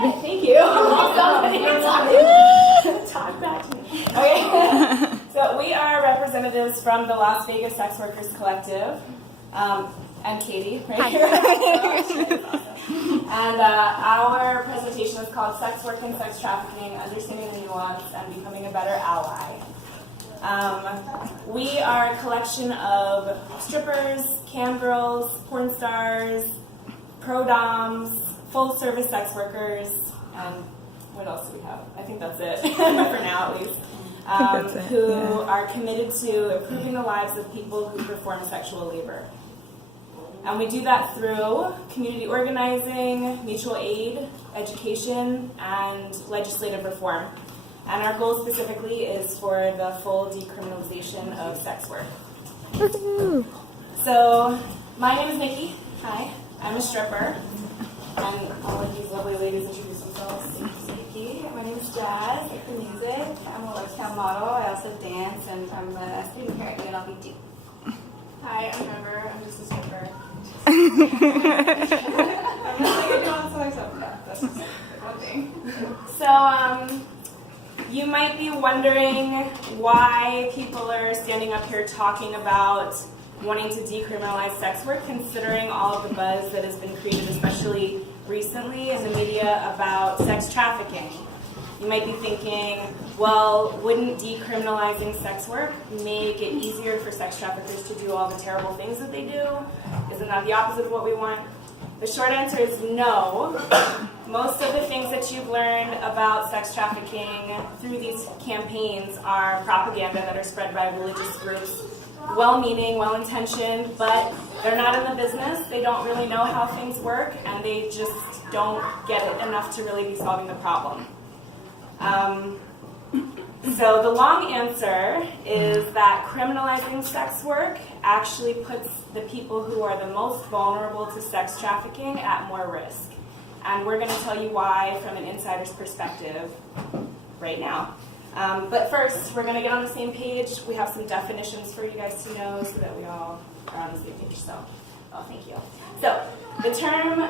Thank you. Talk back to me. Okay. So we are representatives from the Las Vegas Sex Workers Collective. And Katie, right here. And our presentation is called Sex Work and Sex Trafficking, Understanding the Nuance and Becoming a Better Ally. We are a collection of strippers, cam girls, porn stars, pro-doms, full-service sex workers, and what else do we have? I think that's it, for now at least, who are committed to improving the lives of people who perform sexual labor. And we do that through community organizing, mutual aid, education, and legislative reform. And our goal specifically is for the full decriminalization of sex work. So, my name is Nikki. Hi, I'm a stripper. And I'll let these lovely ladies introduce themselves. Nikki. My name is Jazz. I do music. I'm a webcam model. I also dance, and I'm a student here at UNLV too. Hi, I'm Trevor. I'm just a stripper. I'm not like I do all this other stuff. Yeah, that's just one thing. So, you might be wondering why people are standing up here talking about wanting to decriminalize sex work, considering all of the buzz that has been created, especially recently in the media, about sex trafficking. You might be thinking, well, wouldn't decriminalizing sex work make it easier for sex traffickers to do all the terrible things that they do? Isn't that the opposite of what we want? The short answer is no. Most of the things that you've learned about sex trafficking through these campaigns are propaganda that are spread by religious groups. Well-meaning, well-intentioned, but they're not in the business. They don't really know how things work, and they just don't get it enough to really be solving the problem. So the long answer is that criminalizing sex work actually puts the people who are the most vulnerable to sex trafficking at more risk. And we're going to tell you why from an insider's perspective right now. But first, we're going to get on the same page. We have some definitions for you guys to know so that we all are on the same page. So, thank you. So, the term,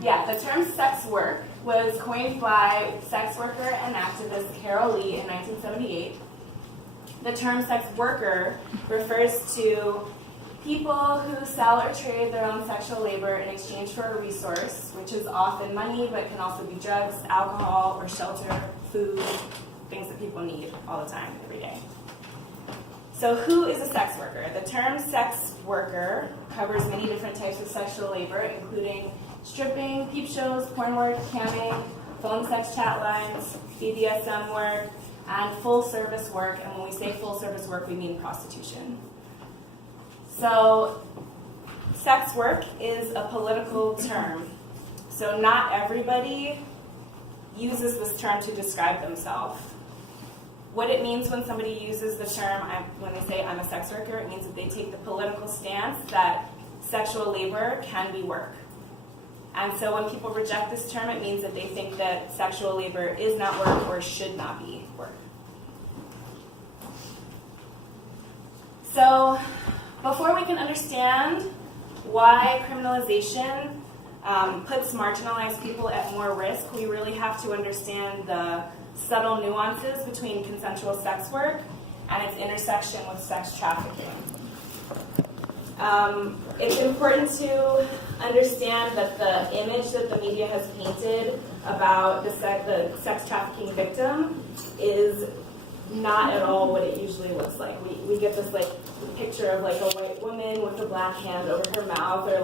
the term sex work was coined by sex worker and activist Carol Lee in 1978. The term sex worker refers to people who sell or trade their own sexual labor in exchange for a resource, which is often money, but can also be drugs, alcohol, or shelter, food, things that people need all the time, every day. So who is a sex worker? The term sex worker covers many different types of sexual labor, including stripping, peep shows, porn work, camming, phone sex chat lines, BDSM work, and full service work. And when we say full service work, we mean prostitution. So, sex work is a political term. So not everybody uses this term to describe themselves. What it means when somebody uses the term, when they say I'm a sex worker, it means that they take the political stance that sexual labor can be work. And so when people reject this term, it means that they think that sexual labor is not work or should not be work. So, before we can understand why criminalization puts marginalized people at more risk, we really have to understand the subtle nuances between consensual sex work and its intersection with sex trafficking. It's important to understand that the image that the media has painted about the sex trafficking victim is not at all what it usually looks like. We get this picture of a white woman with a black hand over her mouth, or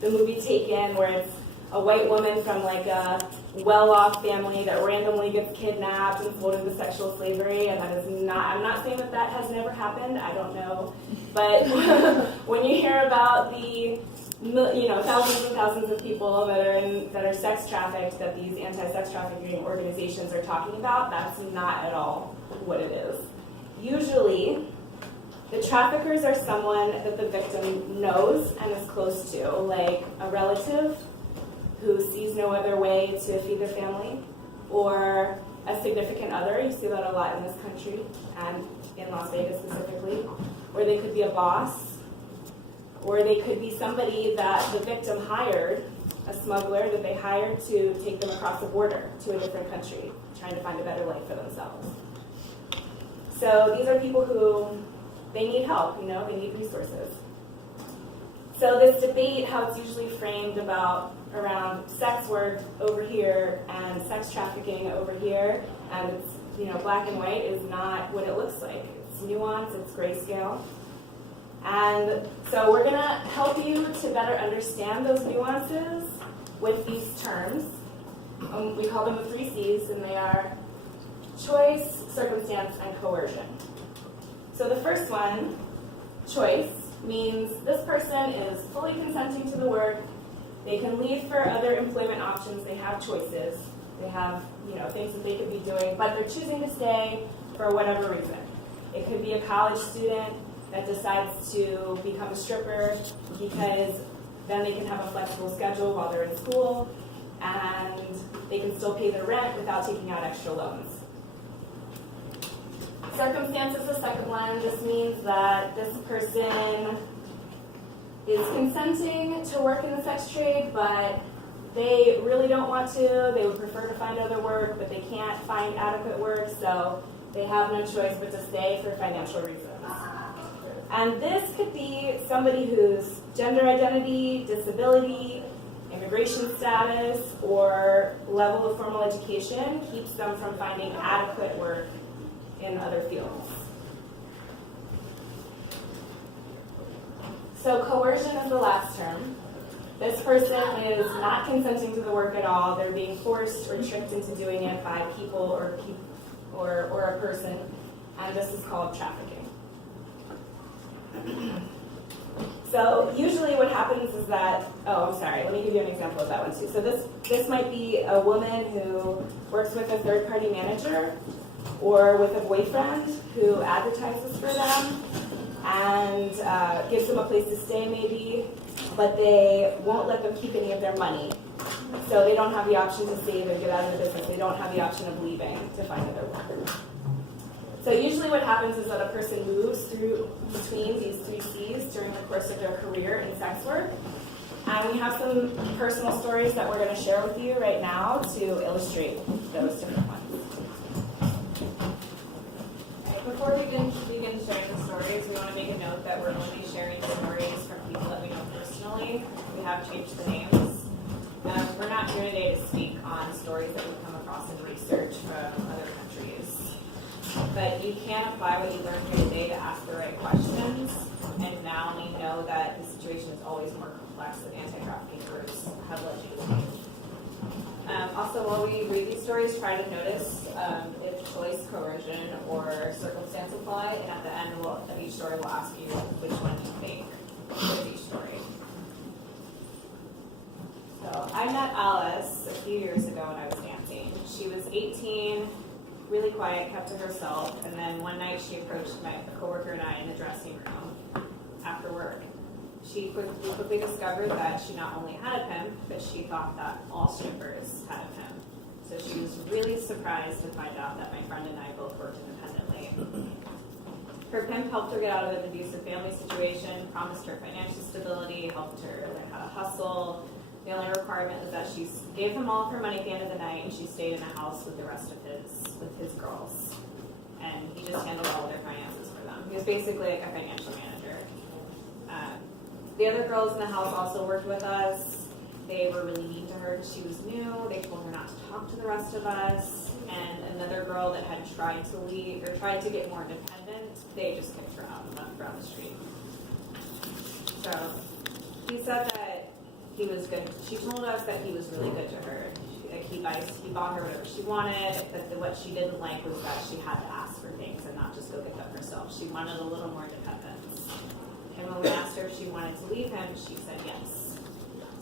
the movie Taken, where it's a white woman from a well-off family that randomly gets kidnapped and sold into sexual slavery, and that is not, I'm not saying that has never happened, I don't know, but when you hear about the thousands and thousands of people that are sex trafficked that these anti-sex trafficking organizations are talking about, that's not at all what it is. Usually, the traffickers are someone that the victim knows and is close to, like a relative who sees no other way to feed their family, or a significant other. You see that a lot in this country, and in Las Vegas specifically. Or they could be a boss, or they could be somebody that the victim hired a smuggler that they hire to take them across the border to a different country, trying to find a better life for themselves. So these are people who, they need help, they need resources. So this debate, how it's usually framed around sex work over here and sex trafficking over here, and it's, black and white is not what it looks like. It's nuance, it's grayscale. And so we're gonna help you to better understand those nuances with these terms. We call them the 3 C's, and they are choice, circumstance, and coercion. So the first one, choice, means this person is fully consenting to the work. They can leave for other employment options. They have choices. They have, things that they could be doing, but they're choosing to stay for whatever reason. It could be a college student that decides to become a stripper because then they can have a flexible schedule while they're in school, and they can still pay their rent without taking out extra loans. Circumstance is the second one. This means that this person is consenting to work in the sex trade, but they really don't want to. They would prefer to find other work, but they can't find adequate work, so they have no choice but to stay for financial reasons. And this could be somebody whose gender identity, disability, immigration status, or level of formal education keeps them from finding adequate work in other fields. So coercion is the last term. This person is not consenting to the work at all. They're being forced or tricked into doing it by people or a person, and this is called trafficking. So usually what happens is that, let me give you an example of that one too. So this might be a woman who works with a third-party manager or with a boyfriend who advertises for them and gives them a place to stay maybe, but they won't let them keep any of their money. So they don't have the option to save and get out of the business. They don't have the option of leaving to find other work. So usually what happens is that a person moves between these 3 C's during the course of their career in sex work. And we have some personal stories that we're going to share with you right now to illustrate those different ones. Before we begin sharing the stories, we want to make a note that we're only sharing stories from people that we know personally. We have changed the names. We're not here today to speak on stories that we've come across in research from other countries. But you can apply what you learned here today to ask the right questions. And now we know that the situation is always more complex that anti-trafficking groups have led you to believe. Also, while we read these stories, try to notice if choice, coercion, or circumstance apply. And at the end of each story, we'll ask you which one you think with each story. So I met Alice a few years ago when I was dancing. She was 18, really quiet, kept to herself. And then one night she approached a coworker and I in the dressing room after work. We quickly discovered that she not only had a pimp, but she thought that all strippers had a pimp. So she was really surprised to find out that my friend and I both worked independently. Her pimp helped her get out of an abusive family situation, promised her financial stability, helped her learn how to hustle. The only requirement was that she gave him all of her money at the end of the night, and she stayed in the house with the rest of his girls. And he just handled all of their finances for them. He was basically like a financial manager. The other girls in the house also worked with us. They were really mean to her because she was new. They told her not to talk to the rest of us. And another girl that had tried to leave or tried to get more independent, they just kicked her out and left her on the street. So he said that he was good. She told us that he was really good to her. He bought her whatever she wanted, but what she didn't like was that she had to ask for things and not just go get them herself. She wanted a little more independence. And when we asked her if she wanted to leave him, she said yes.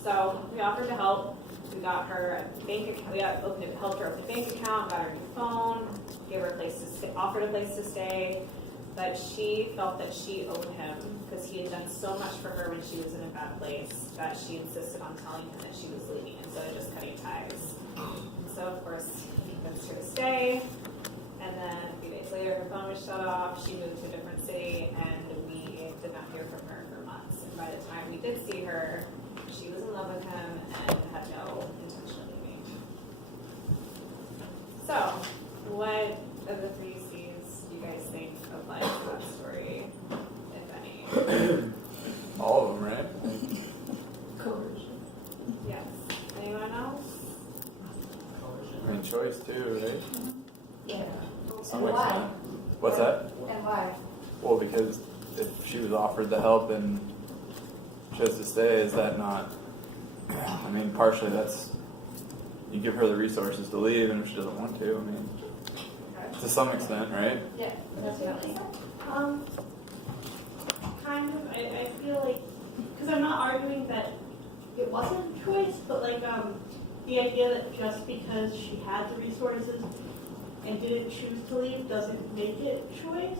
So we offered to help. We got her a bank account. Helped her open a bank account, got her a new phone, gave her a place to stay, offered a place to stay. But she felt that she owed him because he had done so much for her when she was in a bad place that she insisted on telling him that she was leaving instead of just cutting ties. And so of course he convinced her to stay. And then a few days later her phone was shut off. She moved to a different city, and we did not hear from her for months. And by the time we did see her, she was in love with him and no intention of leaving. So, what of the three C's do you guys think applies to that story, if any? All of them, right? Coercion. Yes. Anyone else? I mean, choice too, right? Yeah. Some And why? extent. What's that? And why? Well, because if she was offered the help and she has to stay, is that not? I mean, partially that's you give her the resources to leave, and if she doesn't want to, I mean, to some extent, right? Yeah, definitely. Kind of. I feel like, because I'm not arguing that it wasn't a choice, but like the idea that just because she had the resources and didn't choose to leave doesn't make it choice.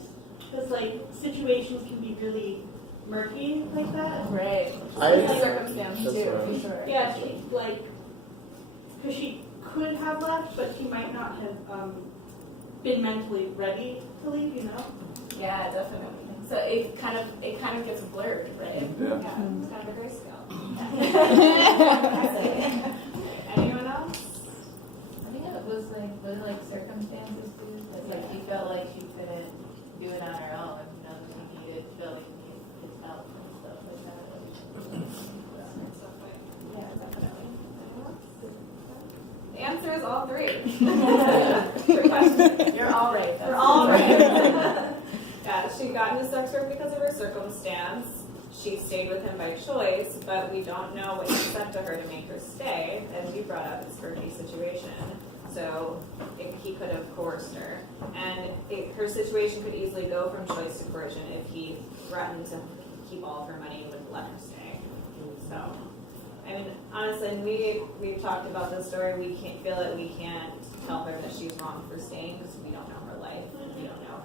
Because like situations can be really murky like that. Right. I- Circumstance That's too, right. for sure. Yeah, she like because she could have left, but she might not have been mentally ready to leave. You know. Yeah, definitely. So it kind of gets blurred, right? Yeah. Yeah, it's kind of a grayscale. Anyone else? I think it was like circumstances too. Like she felt like she couldn't do it on her own. You know, she needed felt like she needed his help and stuff like that. Yeah, definitely. The answer is all three. Good question. You're all right. We're all right. Yeah, she got into sex work because of her circumstance. She stayed with him by choice, but we don't know what he said to her to make her stay. As you brought up, it's a murky situation. So he could have coerced her. And her situation could easily go from choice to coercion if he threatened to keep all of her money and wouldn't let her stay. So, I mean, honestly, we've talked about this story. We can't feel that we can't tell her that she's wrong for staying because we don't know her life. We don't know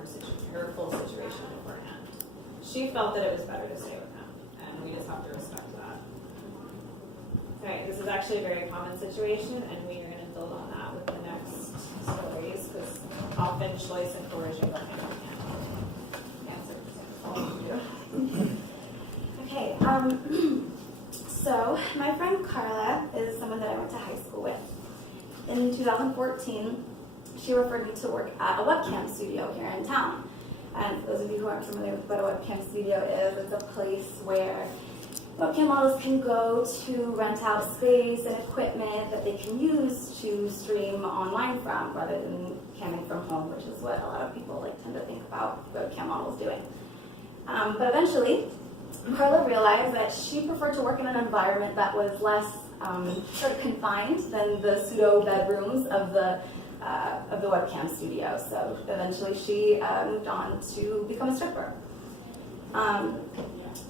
her full situation beforehand. She felt that it was better to stay with him, and we just have to respect that. Okay, this is actually a very common situation, and we are going to build on that with the next stories because often choice and coercion go hand in hand. Okay, so my friend Carla is someone that I went to high school with. In 2014, she referred me to work at a webcam studio here in town. And for those of you who aren't familiar with what a webcam studio is, it's a place where webcam models can go to rent out space and equipment that they can use to stream online from, rather than camming from home, which is what a lot of people tend to think about webcam models doing. But eventually, Carla realized that she preferred to work in an environment that was less sort of confined than the pseudo bedrooms of the webcam studio. So eventually she moved on to become a stripper.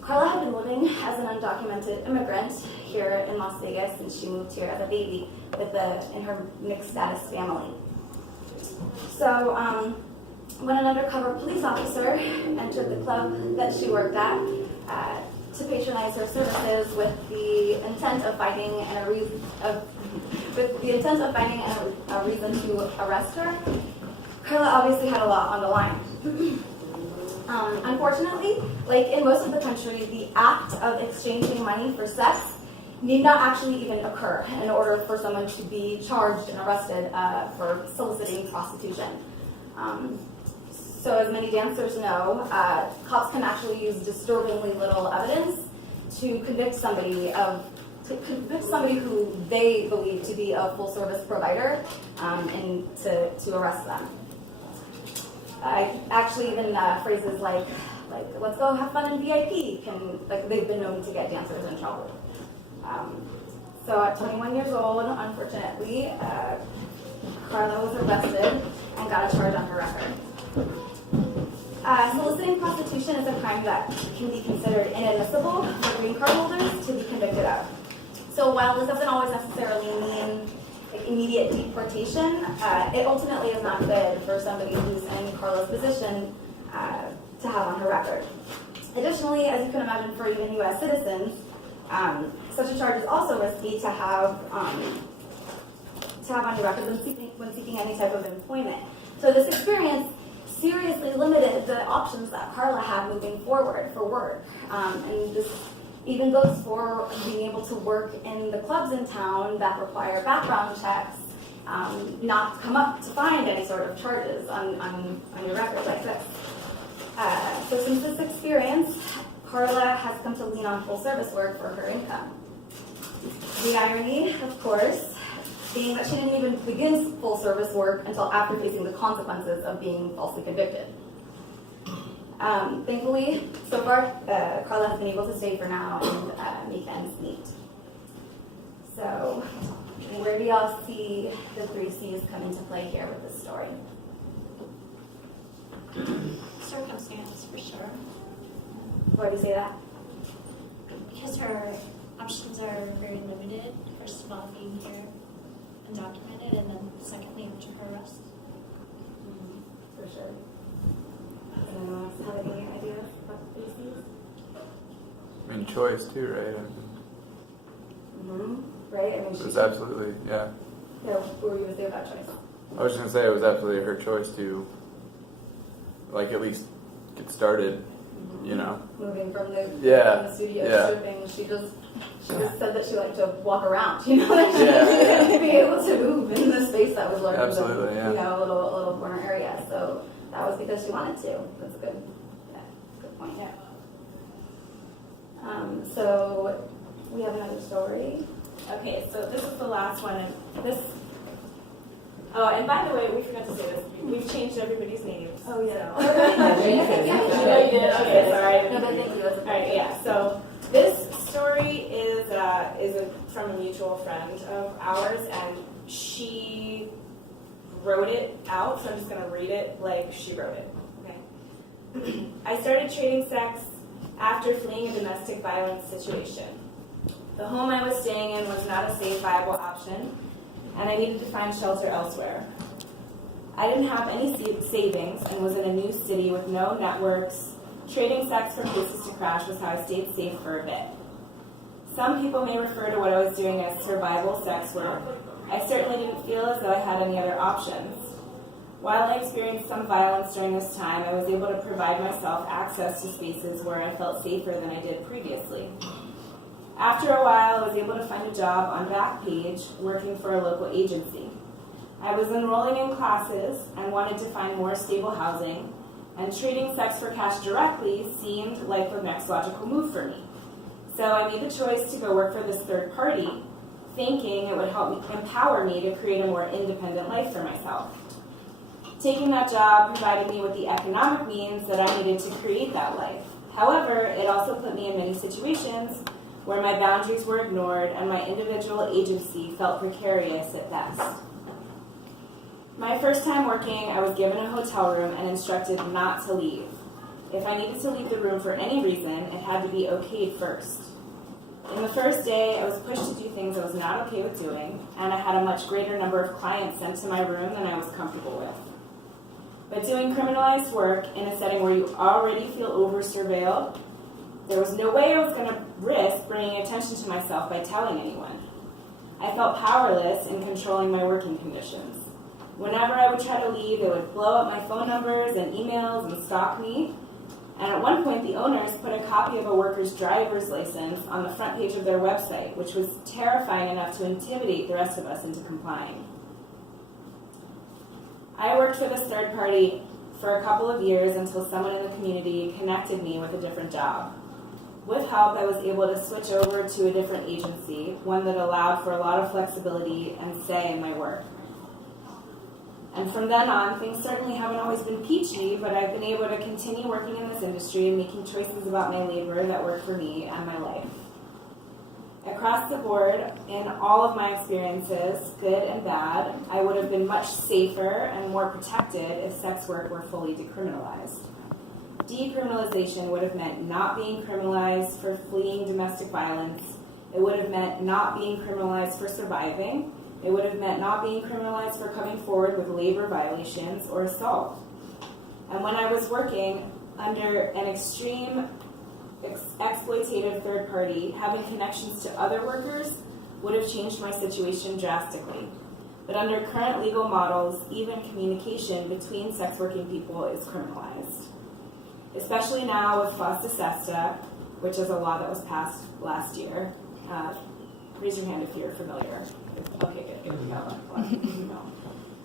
Carla had been living as an undocumented immigrant here in Las Vegas since she moved here as a baby in her mixed status family. So when an undercover police officer entered the club that she worked at to patronize her services with the intent of finding a reason to arrest her, Carla obviously had a lot on the line. Unfortunately, like in most of the country, the act of exchanging money for sex need not actually even occur in order for someone to be charged and arrested for soliciting prostitution. So as many dancers know, cops can actually use disturbingly little evidence to convict somebody who they believe to be a full-service provider and to arrest them. Actually, even phrases like "let's go have fun in VIP" they've been known to get dancers in trouble. So at 21 years old, unfortunately, Carla was arrested and got a charge on her record. Soliciting prostitution is a crime that can be considered inadmissible for green card holders to be convicted of. So while this doesn't always necessarily mean immediate deportation, it ultimately is not good for somebody who's in Carla's position to have on her record. Additionally, as you can imagine, for even U.S. citizens, such a charge is also risky to have on your record when seeking any type of employment. So this experience seriously limited the options that Carla had moving forward for work. And this even goes for being able to work in the clubs in town that require background checks, not come up to find any sort of charges on your record like this. So since this experience, Carla has come to lean on full service work for her income. The irony, of course, being that she didn't even begin full service work until after facing the consequences of being falsely convicted. Thankfully, so far, Carla has been able to stay for now and make ends meet. So, where do y'all see the 3 C's come into play here with this story? Circumstance, for sure. Why do you say that? Because her options are very limited. First of all, being here undocumented, and then secondly, after her arrest. For sure. Does anyone else have any ideas about the 3 C's? I mean, choice too, right? Right? I mean, It was absolutely, yeah. Yeah, what were you going to say about choice? I was going to say it was absolutely her choice to, like, at least get started, you know. Moving from the, Yeah, from the studio yeah. stripping, she just said that she liked to walk around, you know, that she Yeah, didn't be able to move in the space that was larger Absolutely, than, yeah. you know, a little corner area. So that was because she wanted to. That's a good point. Yeah. So we have another story. Okay, so this is the last one, and this. Oh, and by the way, we forgot to say this. We've changed everybody's names. Oh, yeah. So. Oh, you did? Okay, sorry. No, but thank you. That's All right, yeah. So this story is from a mutual friend of ours, and she wrote it out. So I'm just gonna read it like she wrote it. Okay. I started trading sex after fleeing a domestic violence situation. The home I was staying in was not a safe, viable option, and I needed to find shelter elsewhere. I didn't have any savings and was in a new city with no networks. Trading sex for places to crash was how I stayed safe for a bit. Some people may refer to what I was doing as survival sex work. I certainly didn't feel as though I had any other options. While I experienced some violence during this time, I was able to provide myself access to spaces where I felt safer than I did previously. After a while, I was able to find a job on Backpage working for a local agency. I was enrolling in classes and wanted to find more stable housing, and trading sex for cash directly seemed like the next logical move for me. So I made the choice to go work for this third party, thinking it would help empower me to create a more independent life for myself. Taking that job provided me with the economic means that I needed to create that life. However, it also put me in many situations where my boundaries were ignored and my individual agency felt precarious at best. My first time working, I was given a hotel room and instructed not to leave. If I needed to leave the room for any reason, it had to be okayed first. In the first day, I was pushed to do things I was not okay with doing, and I had a much greater number of clients sent to my room than I was comfortable with. But doing criminalized work in a setting where you already feel over-surveilled, there was no way I was going to risk bringing attention to myself by telling anyone. I felt powerless in controlling my working conditions. Whenever I would try to leave, they would blow up my phone numbers and emails and stalk me. And at one point, the owners put a copy of a worker's driver's license on the front page of their website, which was terrifying enough to intimidate the rest of us into complying. I worked for this third party for a couple of years until someone in the community connected me with a different job. With help, I was able to switch over to a different agency, one that allowed for a lot of flexibility and say in my work. And from then on, things certainly haven't always been peachy, but I've been able to continue working in this industry and making choices about my labor that work for me and my life. Across the board, in all of my experiences, good and bad, I would have been much safer and more protected if sex work were fully decriminalized. Decriminalization would have meant not being criminalized for fleeing domestic violence. It would have meant not being criminalized for surviving. It would have meant not being criminalized for coming forward with labor violations or assault. And when I was working under an extreme exploitative third party, having connections to other workers would have changed my situation drastically. But under current legal models, even communication between sex working people is criminalized. Especially now with FOSTA-SESTA, which is a law that was passed last year. Raise your hand if you're familiar. Okay, good. We got one.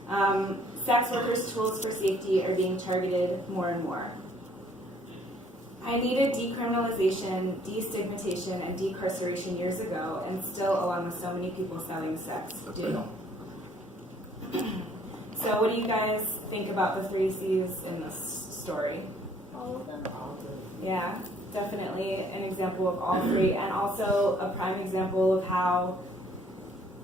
No. Sex workers' tools for safety are being targeted more and more. I needed decriminalization, destigmatization, and decarceration years ago, and still, along with so many people selling sex, do. So what do you guys think about the 3 C's in this story? All of them. Yeah, definitely an example of all 3, and also a prime example of how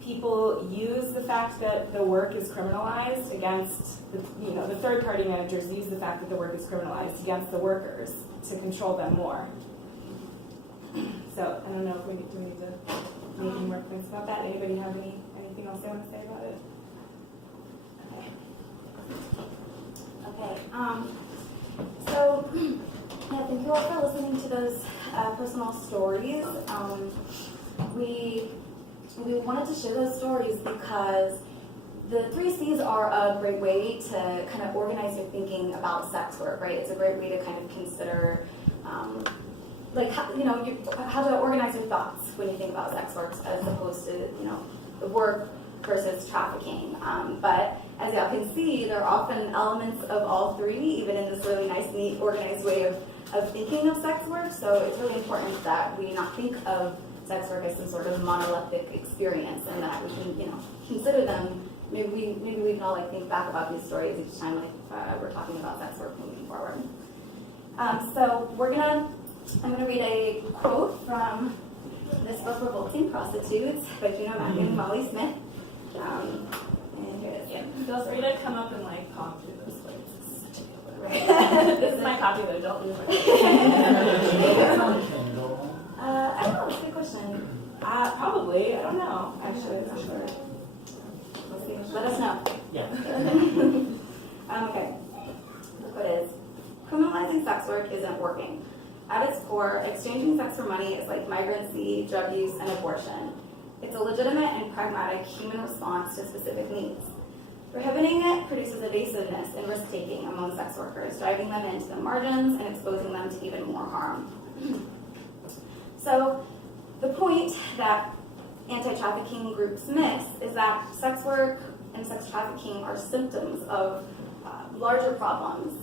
people use the fact that the work is criminalized against, the third-party managers use the fact that the work is criminalized against the workers to control them more. So I don't know if we need to make any more points about that. Anybody have anything else they want to say about it? Okay. So, yeah, thank you all for listening to those personal stories. We wanted to share those stories because the 3 C's are a great way to kind of organize your thinking about sex work, right? It's a great way to kind of consider, how to organize your thoughts when you think about sex work as opposed to, the work versus trafficking. But as y'all can see, there are often elements of all 3, even in this really nice, neat, organized way of thinking of sex work. So it's really important that we not think of sex work as some sort of monolithic experience, and that we can, consider them. Maybe we can all think back about these stories each time we're talking about sex work moving forward. So I'm gonna read a quote from this book, Revolting Prostitutes, by Gina Mack and Molly Smith. And here it is. Yeah, feel free to come up and talk through this. This is such a good one. This is my copy though. Don't lose it. I don't know. That's a good question. Probably. I don't know. Actually, I'm not sure. Let's see. Let us know. Yeah. Okay. The quote is, criminalizing sex work isn't working. At its core, exchanging sex for money is like migrancy, drug use, and abortion. It's a legitimate and pragmatic human response to specific needs. Prohibiting it produces evasiveness and risk-taking among sex workers, driving them into the margins and exposing them to even more harm. So the point that anti-trafficking groups miss is that sex work and sex trafficking are symptoms of larger problems,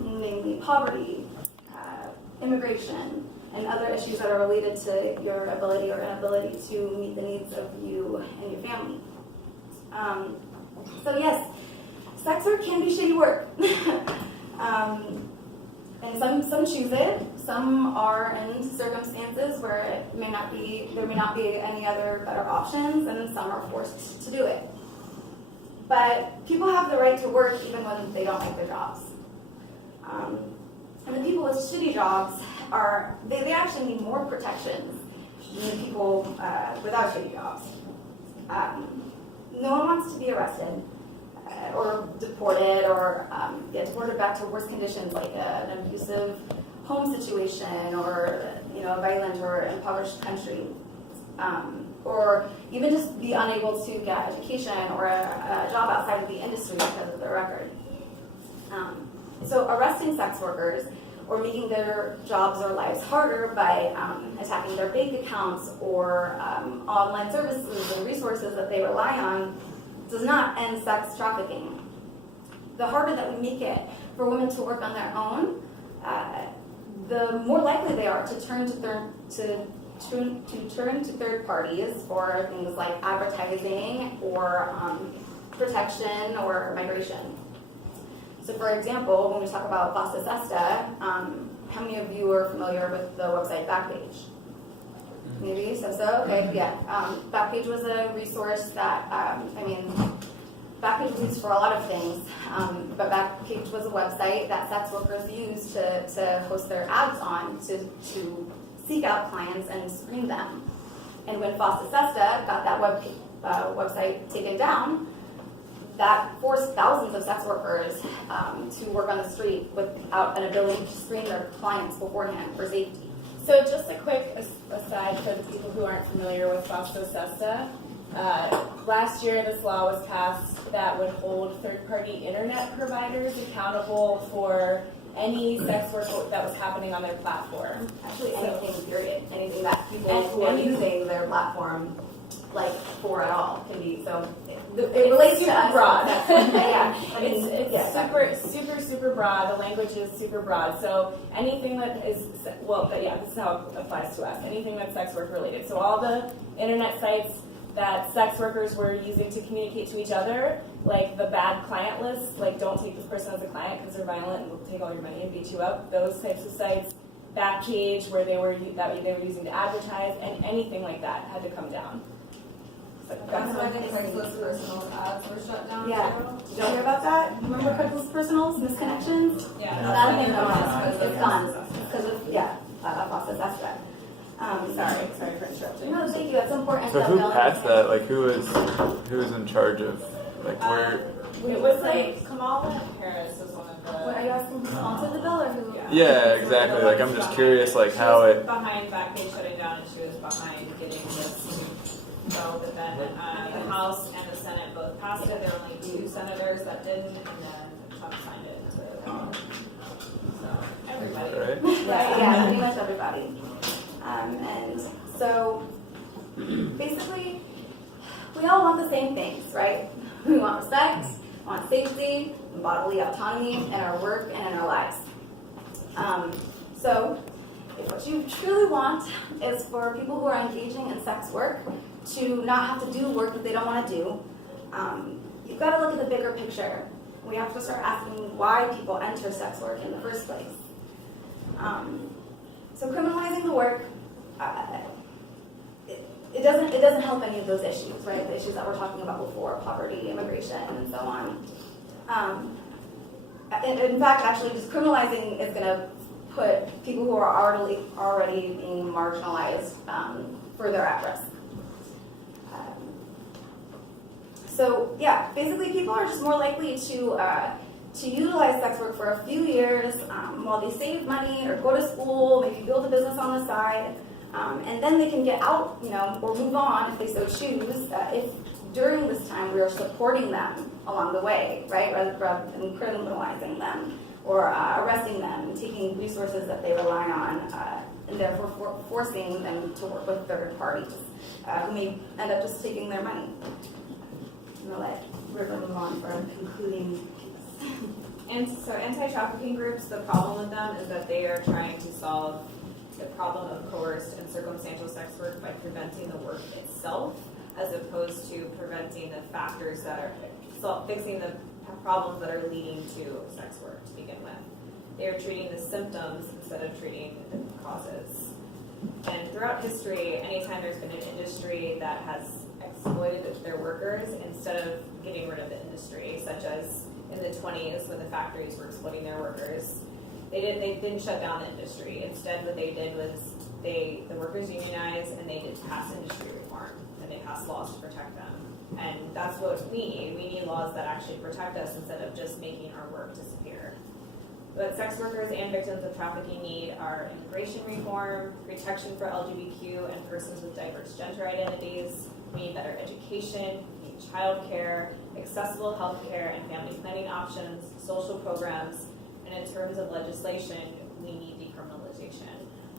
namely poverty, immigration, and other issues that are related to your ability or inability to meet the needs of you and your family. So yes, sex work can be shitty work. And some choose it. Some are in circumstances where there may not be any other better options, and some are forced to do it. But people have the right to work even when they don't like their jobs. And the people with shitty jobs they actually need more protections than the people without shitty jobs. No one wants to be arrested or deported or get deported back to worse conditions like an abusive home situation or a violent or impoverished country, or even just be unable to get education or a job outside of the industry because of their record. So arresting sex workers or making their jobs or lives harder by attacking their bank accounts or online services and resources that they rely on does not end sex trafficking. The harder that we make it for women to work on their own, the more likely they are to turn to third parties for things like advertising or protection or migration. So for example, when we talk about Fosta Sesta, how many of you are familiar with the website Backpage? Maybe, so, okay, yeah. Backpage was a resource that, Backpage was used for a lot of things, but Backpage was a website that sex workers used to host their ads on, to seek out clients and screen them. And when Fosta Sesta got that website taken down, that forced thousands of sex workers to work on the street without an ability to screen their clients beforehand for safety. So just a quick aside for the people who aren't familiar with Fosta Sesta. Last year, this law was passed that would hold third-party internet providers accountable for any sex work that was happening on their platform. Actually, So- anything, period. Anything that people And- who are any- using their platform, like, for at all can be, so it relates to super us. broad. Yeah, I mean, It's yeah, super broad. The language is super broad. So anything that is, but yeah, this is how it applies to us. Anything that's sex work related. So all the internet sites that sex workers were using to communicate to each other, like the bad client list, like don't take this person as a client because they're violent and will take all your money and beat you up. Those types of sites, Backpage, where they were using to advertise, and anything like that had to come down. So That's why I think Craigslist personal ads were shut down Yeah. too. Did you hear about that? Remember Craigslist Personals, misconnections? Yeah. That thing That's it's gone because of, process aspect. sorry for interrupting. No, thank you, that's important. So that who we all passed understand. that? Like who was in charge of like where? It was like Kamala Harris was one of the. What, are you asking who sponsored the bill or who? Yeah, exactly. Like I'm just curious, like how She was it. behind Backpage shutting down, and she was behind getting this bill. But then the House and the Senate both passed it. There were only 2 senators that didn't, and then Trump signed it into law. So everybody. Right. Yeah, pretty much everybody. And so, basically, we all want the same things, right? We want respect, want safety, and bodily autonomy in our work and in our lives. So, if what you truly want is for people who are engaging in sex work to not have to do work that they don't want to do, you've got to look at the bigger picture. We have to start asking why people enter sex work in the first place. So criminalizing the work, it doesn't help any of those issues, right? The issues that we're talking about before, poverty, immigration, and so on. In fact, actually, just criminalizing is going to put people who are already being marginalized further at risk. So yeah, basically, people are just more likely to utilize sex work for a few years while they save money or go to school, maybe build a business on the side, and then they can get out, or move on if they so choose. If during this time we are supporting them along the way, right, rather than criminalizing them or arresting them and taking resources that they rely on, and therefore forcing them to work with third parties who may end up just taking their money. I'm gonna let River move on for a concluding piece. And so anti-trafficking groups, the problem with them is that they are trying to solve the problem of coerced and circumstantial sex work by preventing the work itself, as opposed to preventing the factors that are fixing the problems that are leading to sex work to begin with. They are treating the symptoms instead of treating the causes. And throughout history, anytime there's been an industry that has exploited their workers, instead of getting rid of the industry, such as in the 20s when the factories were exploiting their workers, they didn't shut down the industry. Instead, what they did was the workers unionized and they did pass industry reform, and they passed laws to protect them. And that's what we need. We need laws that actually protect us instead of just making our work disappear. What sex workers and victims of trafficking need are immigration reform, protection for LGBTQ and persons with diverse gender identities. We need better education, we need childcare, accessible healthcare and family planning options, social programs, and in terms of legislation, we need decriminalization.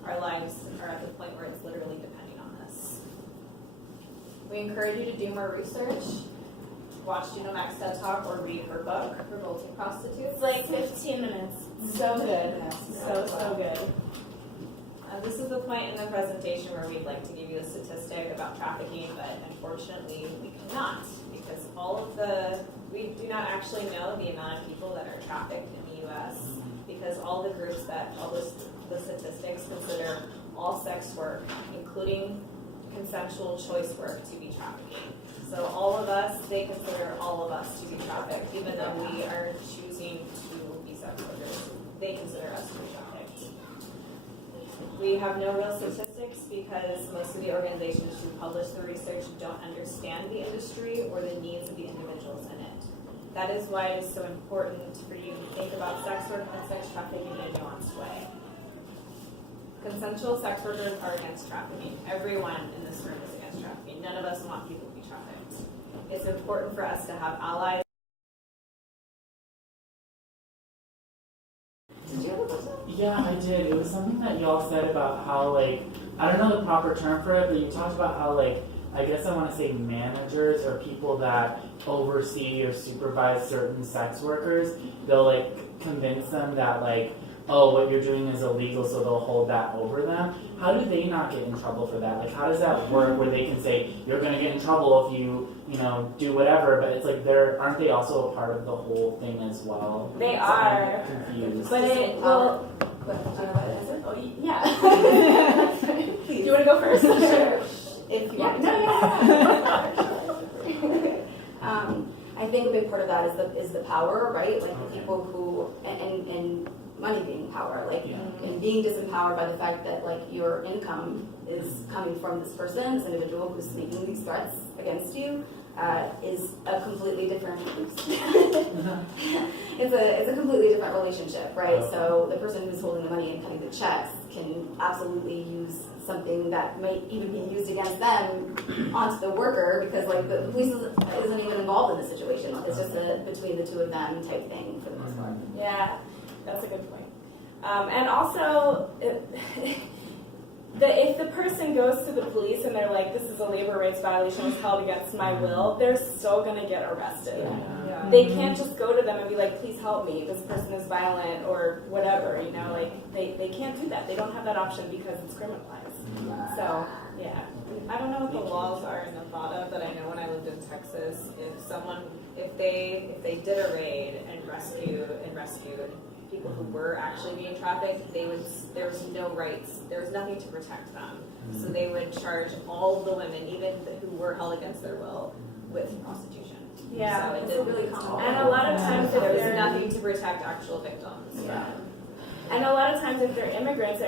Our lives are at the point where it's literally depending on this. We encourage you to do more research, watch Gina Mac's TED Talk, or read her book, Revolting Prostitutes. It's like 15 minutes. So good. So good. This is the point in the presentation where we'd like to give you a statistic about trafficking, but unfortunately we cannot, because we do not actually know the amount of people that are trafficked in the U.S., because all the groups the statistics consider all sex work, including consensual choice work, to be trafficking. So all of us, they consider all of us to be trafficked, even though we are choosing to be sex workers. They consider us to be trafficked. We have no real statistics because most of the organizations who publish the research don't understand the industry or the needs of the individuals in it. That is why it is so important for you to think about sex work and sex trafficking in a nuanced way. Consensual sex workers are against trafficking. Everyone in this room is against trafficking. None of us want people to be trafficked. It's important for us to have allies. Did you Yeah, I did. It was something that y'all said about how, like, I don't know the proper term for it, but you talked about how, like, I guess I want to say managers or people that oversee or supervise certain sex workers, they'll, like, convince them that, like, oh, what you're doing is illegal, so they'll hold that over them. How do they not get in trouble for that? Like, how does that work where they can say, you're going to get in trouble if you do whatever, but it's like, aren't they also a part of the whole thing as well? They So are. I'm confused. But it will. Oh, yeah. Do you want to go first? Sure. If you want. I think a big part of that is the power, right? Like the people who and money being power, like and being disempowered by the fact that like your income is coming from this person, this individual who's making these threats against you, is a completely different. It's a completely different relationship, right? So the person who's holding the money and cutting the checks can absolutely use something that might even be used against them onto the worker because like the police isn't even involved in the situation. It's just a between the two of them type thing for the most part. Yeah, that's a good point. And also, if the person goes to the police and they're like, this is a labor rights violation, it's held against my will, they're still going to get arrested. Yeah. They can't just go to them and be like, please help me, this person is violent or whatever, like they can't do that. They don't have that option because it's criminalized. So, yeah. I don't know what the laws are in Nevada, but I know when I lived in Texas, if they did a raid and rescued people who were actually being trafficked, there was no rights, there was nothing to protect them. So they would charge all of the women, even who were held against their will, with prostitution. Yeah, so it It's didn't really common. and a lot of times if there was they're nothing to protect actual victims. Yeah. And a lot of times if they're immigrants,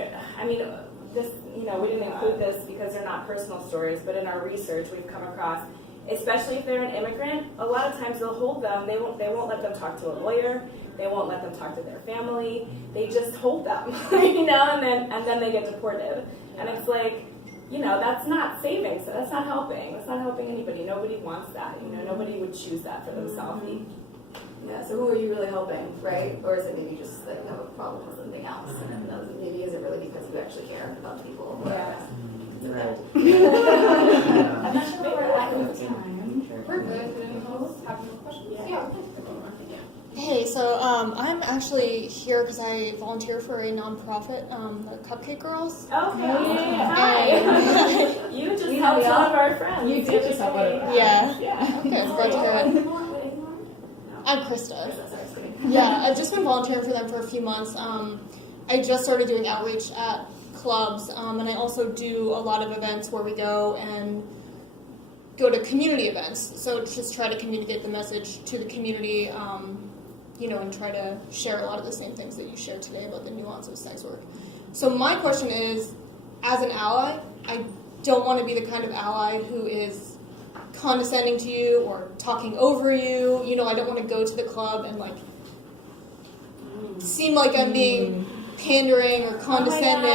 this, we didn't include this because they're not personal stories, but in our research we've come across, especially if they're an immigrant, a lot of times they'll hold them, they won't let them talk to a lawyer, they won't let them talk to their family, they just hold them, and then they get deported. And it's like, that's not saving, so that's not helping anybody. Nobody wants that, nobody would choose that for themselves. Yeah, so who are you really helping, right? Or is it maybe just that you have a problem with something else? And maybe is it really because you actually care about the people? Yeah. Right. I'm not sure where we're at with time. We're good. Did anyone else have any questions? Yeah. Hey, so I'm actually here because I volunteer for a nonprofit, the Cupcake Girls. Okay. Hi. You just helped one of our friends. You did just help one of our Yeah. Yeah. Okay, I'm glad to hear it. I'm Krista. Yeah, I've just been volunteering for them for a few months. I just started doing outreach at clubs, and I also do a lot of events where we go to community events. So just try to communicate the message to the community, and try to share a lot of the same things that you shared today about the nuance of sex work. So my question is, as an ally, I don't want to be the kind of ally who is condescending to you or talking over you. I don't want to go to the club and seem like I'm being pandering or condescending.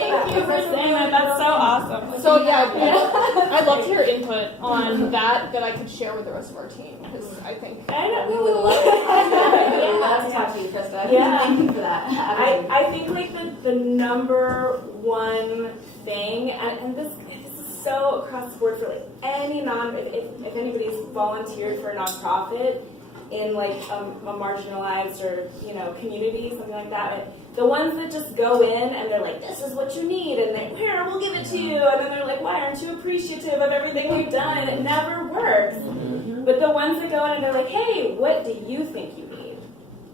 Thank you for saying that. That's so awesome. So I'd love to hear input on that I could share with the rest of our team because I think We would love to talk to you, Krista. Yeah. Thank you for that. I think the number one thing, and this is so across the board for any if anybody's volunteered for a nonprofit in a marginalized or community, something like that. The ones that just go in and they're like, this is what you need, and here, we'll give it to you, and then they're like, why aren't you appreciative of everything we've done? And it never works. But the ones that go in and they're like, hey, what do you think you need?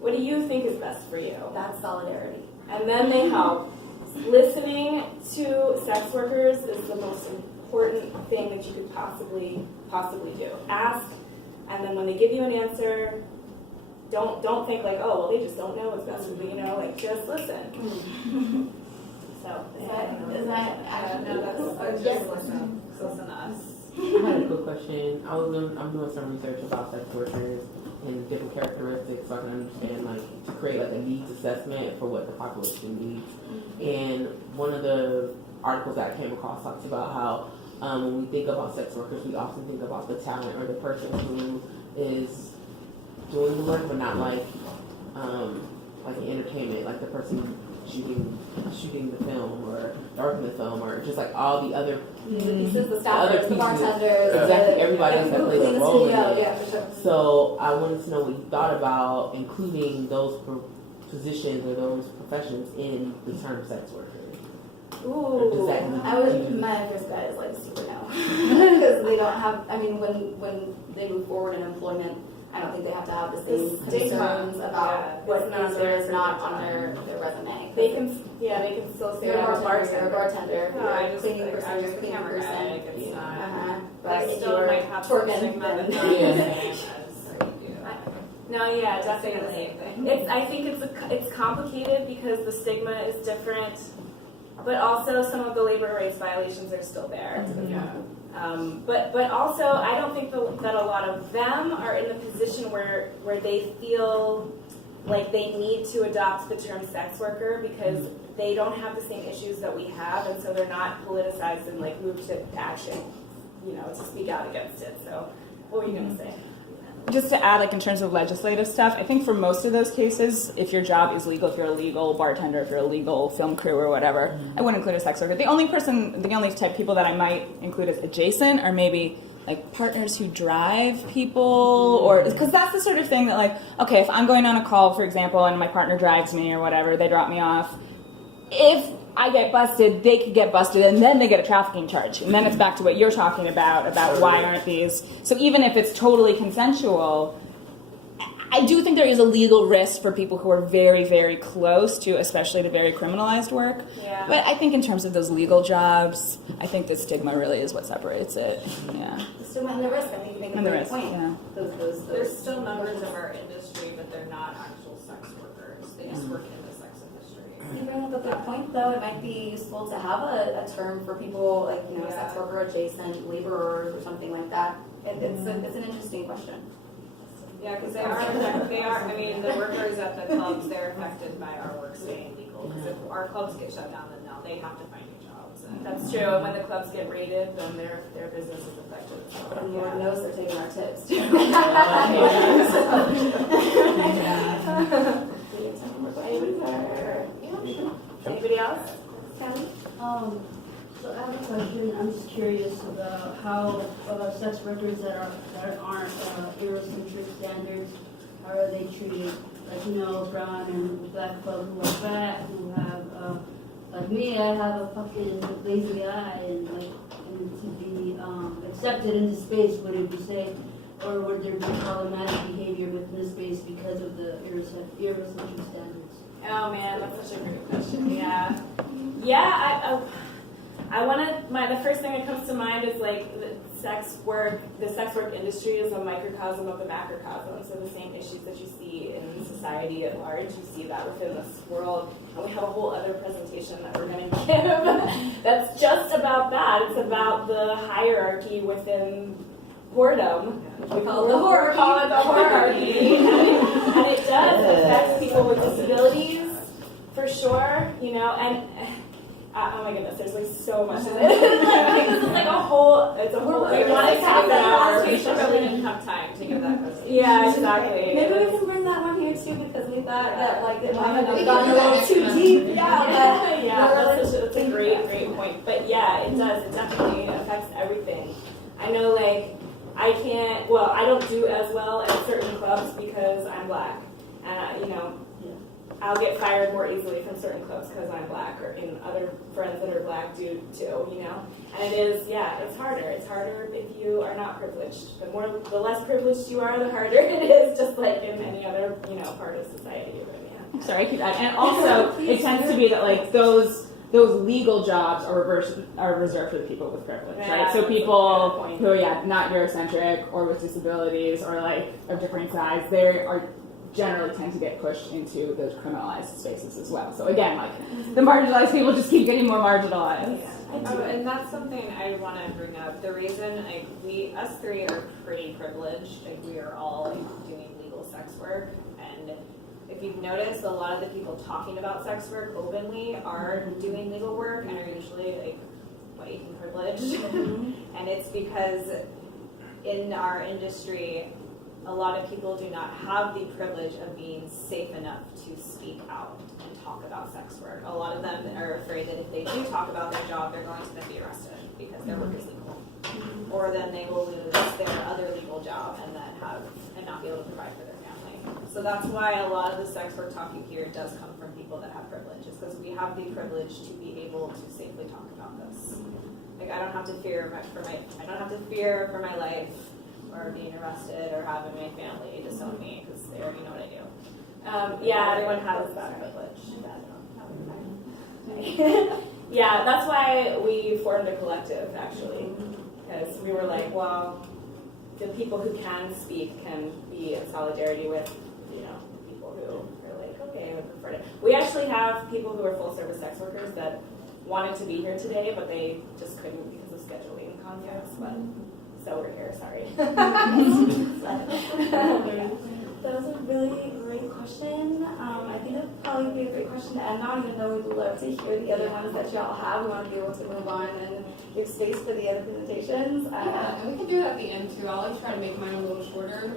What do you think is best for you? That's solidarity. And then they help. Listening to sex workers is the most important thing that you could possibly do. Ask, and then when they give you an answer, don't think like, oh, well, they just don't know what's best for you. Just listen. So Is that actually Just listen to us. I had a quick question. I'm doing some research about sex workers and different characteristics so I can understand, to create a needs assessment for what the population needs. And one of the articles that I came across talks about how when we think about sex workers, we often think about the talent or the person who is doing the work, but not like an entertainment, like the person shooting the film or directing the film, or just like all the other The pieces, the other staffers, the pieces. bartenders, Exactly, the, everybody else that who plays a cleans the role in studio, it. yeah, for sure. So I wanted to know what you thought about including those positions or those professions in the term sex worker. Or does that need my first bet is like super no. Because they don't have, I mean, when they move forward in employment, I don't think they have to have the same concerns about what is or is not on their resume. They can still say You're a they're bartender, No, you're I a just cleaning like, person, I'm you're a just a cleaning camera person. guy, like, it's not. But They if still you're might have some twerking, stigma, but then not the Yeah. same as we do. No, yeah, Just say the definitely. same thing. I think it's complicated because the stigma is different, but also some of the labor rights violations are still there. Yeah. But also, I don't think that a lot of them are in the position where they feel like they need to adopt the term sex worker because they don't have the same issues that we have, and so they're not politicized and like moved to action, to speak out against it. So, what were you gonna say? Just to add, like in terms of legislative stuff, I think for most of those cases, if your job is legal, if you're a legal bartender, if you're a legal film crew or whatever, I wouldn't include a sex worker. The only type people that I might include as adjacent are maybe like partners who drive people, or because that's the sort of thing that, like, okay, if I'm going on a call, for example, and my partner drives me or whatever, they drop me off. If I get busted, they could get busted, and then they get a trafficking charge. And then it's back to what you're talking about why aren't these... So even if it's totally consensual, I do think there is a legal risk for people who are very, very close to, especially to very criminalized work. Yeah. But I think in terms of those legal jobs, I think the stigma really is what separates it. Yeah. The stigma and the risk, I think you make a And the great risk, point. yeah. There's still members of our industry, but they're not actual sex workers. They just work in the sex industry. You bring up a good point, though. It might be useful to have a term for people like, sex worker adjacent, laborers, or something like that. It's an interesting question. Yeah, because they are, I mean, the workers at the clubs, they're affected by our work staying legal. Because if our clubs get shut down, then now they have to find new jobs. And That's true. And when the clubs get raided, then their business is affected. And Lord knows they're taking our tips. Anybody else? So I have a question. I'm just curious about how sex workers that aren't Eurocentric standards, how are they treated? Like, brown and black folk who are fat, who have, like me, I have a fucking lazy eye, and to be accepted into space, would it be safe, or would there be problematic behavior within the space because of the Eurocentric standards? Oh man, that's such a great question. Yeah. Yeah, the first thing that comes to mind is like the sex work industry is a microcosm of the macrocosm. So the same issues that you see in society at large, you see that within this world. And we have a whole other presentation that we're going to give that's just about that. It's about the hierarchy within whoredom. We call it the hierarchy. And it does affect people with disabilities, for sure, and oh my goodness, there's like so much in it. I think this is like a whole, it's a whole, we want to have that conversation, but we didn't have time to give that presentation. Yeah, exactly. Maybe we can bring that one here too, because we thought that it might have gone a little too deep. That's a great point. But yeah, it does. It definitely affects everything. I know, like, I don't do as well at certain clubs because I'm black. And, I'll get fired more easily from certain clubs because I'm black, or other friends that are black do too, And it is, it's harder. It's harder if you are not privileged. The less privileged you are, the harder it is, just like in any other, part of society. But, Sorry, I keep adding. And also, it tends to be that like those legal jobs are reserved for the people with privilege, right? So people who are not Eurocentric or with disabilities or like of different size, they are generally tend to get pushed into those criminalized spaces as well. So again, like the marginalized people just keep getting more marginalized. And that's something I want to bring up. The reason us three are pretty privileged. Like, we are all doing legal sex work, and if you've noticed, a lot of the people talking about sex work openly are doing legal work and are usually like white and privileged. And it's because in our industry, a lot of people do not have the privilege of being safe enough to speak out and talk about sex work. A lot of them are afraid that if they do talk about their job, they're going to then be arrested because their work is legal. Or then they will lose their other legal job and not be able to provide for their family. So that's why a lot of the sex work talk you hear does come from people that have privilege. It's because we have the privilege to be able to safely talk about this. Like I don't have to fear for my life or being arrested or having my family disown me because they already know what I do. Yeah, everyone has that privilege. Yeah, that's why we formed a collective, actually, because we were like, well, the people who can speak can be in solidarity with, people who are like, okay, I would prefer to. We actually have people who are full-service sex workers that wanted to be here today, but they just couldn't because of scheduling conflicts. But so we're here. Sorry. That was a really great question. I think that would probably be a great question to end on, even though we'd love to hear the other ones that y'all have. We want to be able to move on and give space for the other presentations. Yeah, and we can do it at the end too. I'll try to make mine a little shorter.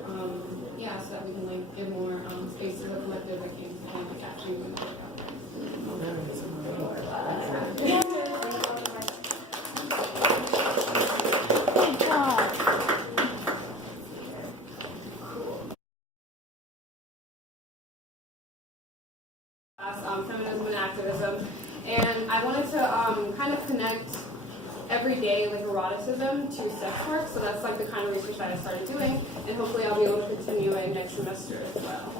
So that we can give more space to the collective that came to actually work out. Feminism and activism, and I wanted to kind of connect everyday eroticism to sex work, so that's the kind of research that I started doing, and hopefully I'll be able to continue it next semester as well.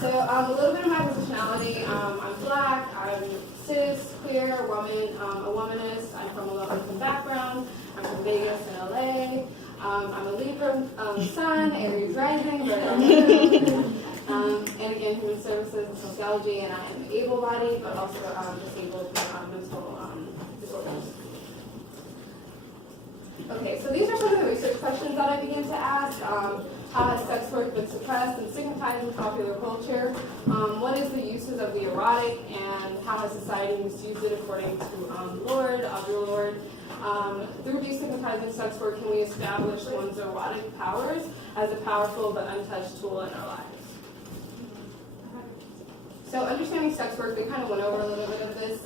So a little bit of my positionality, I'm black, I'm cis, queer, woman, a womanist, I'm from a low-income background, I'm from Vegas and LA, I'm a Libra sun, Aries rising, and again, human services and sociology, and I am able-bodied, but also disabled from mental disorders. Okay, so these are some of the research questions that I began to ask. How has sex work been suppressed and stigmatized in popular culture? What is the uses of the erotic, and how has society misused it according to Lord, Audre Lorde? Through destigmatizing sex work, can we establish one's erotic powers as a powerful but untouched tool in our lives? So understanding sex work, we kind of went over a little bit of this.